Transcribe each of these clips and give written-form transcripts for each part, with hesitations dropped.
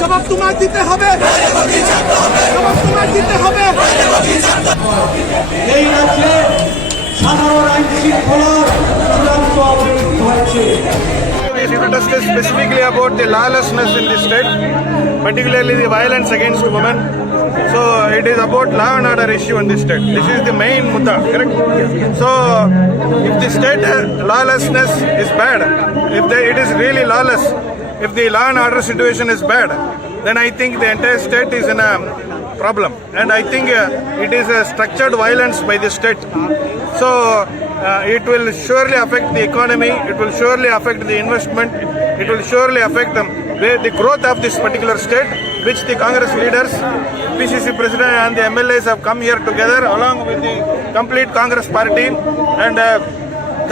জবাব তোমার দিতে হবে, জবাব তোমার দিতে হবে। এই রাজ্যে সাধারণ আইন শৃঙ্খলার চূড়ান্ত অবনতি হয়েছে। This protest is specifically about the lawlessness in the state, particularly the violence against women. So it is about law and order issue in the state. This is the main mudda, correct? So if the state lawlessness is bad, it is really lawless, if the law and order situation is bad, then I think the entire state is in a problem. And I think it is a structured violence by the state. So it will surely affect the economy, it will surely affect the investment, it will surely affect the growth of this particular state, which the Congress leaders, PCC President and the MLAs have come here together along with the complete Congress party, and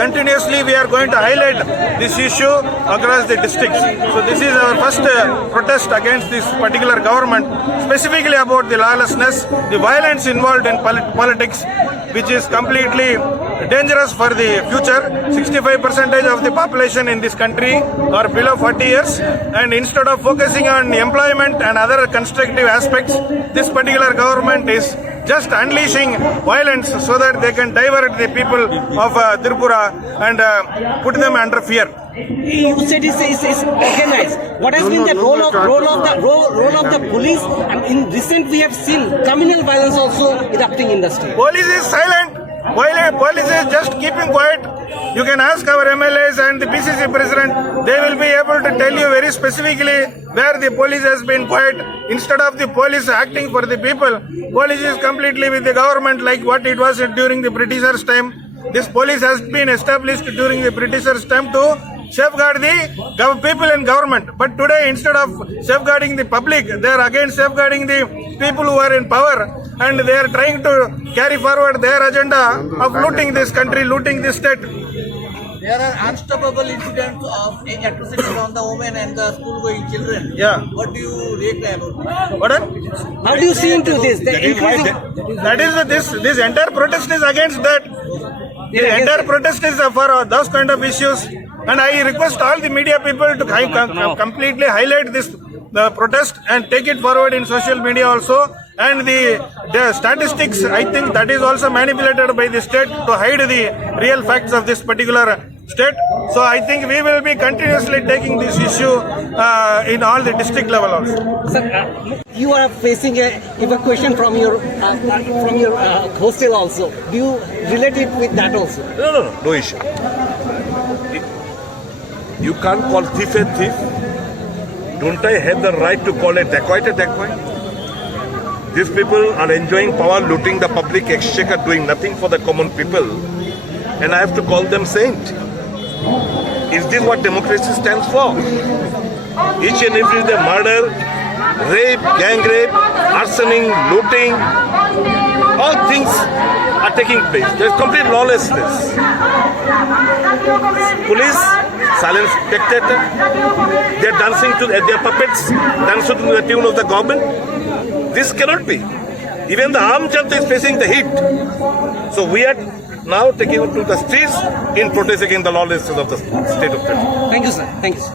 continuously we are going to highlight this issue across the districts. So this is our first protest against this particular government, specifically about the lawlessness, the violence involved in politics, which is completely dangerous for the future. 65% of the population in this country are below 40 years, and instead of focusing on employment and other constructive aspects, this particular government is just unleashing violence so that they can divert the people of Tripura and put them under fear. You said it's organized. What has been the role of the police? And in recent, we have seen communal violence also erupting in the state. Police is silent. Police is just keeping quiet. You can ask our MLAs and the PCC President. They will be able to tell you very specifically where the police has been quiet. Instead of the police acting for the people, police is completely with the government, like what it was during the Britishers' time. This police has been established during the Britishers' time to safeguard the people in government. But today, instead of safeguarding the public, they are again safeguarding the people who are in power, and they are trying to carry forward their agenda of looting this country, looting this state. There are unstoppable incidents of atrocities on the women and the school-going children. Yeah. What do you react about this? What? How do you see into this? That is this entire protest is against that. The entire protest is for those kind of issues, and I request all the media people to completely highlight this protest and take it forward in social media also. And the statistics, I think that is also manipulated by the state to hide the real facts of this particular state. So I think we will be continuously taking this issue in all the district level also. Sir, you are facing a evacuation from your hostel also. Do you relate it with that also? No issue. You can't call thief a thief. Don't I have the right to call a dacoit a dacoit? These people are enjoying power, looting the public exchequer, doing nothing for the common people, and I have to call them saint. Is this what democracy stands for? Each and every day murder, rape, gang rape, arsoning, looting, all things are taking place. There is complete lawlessness. Police, silent spectator, they are dancing to their puppets, dancing to the tune of the government. This cannot be. Even the armed janata is facing the heat. So we are now taking to the streets in protest against the lawlessness of the state of Kerala. Thank you, sir. Thank you.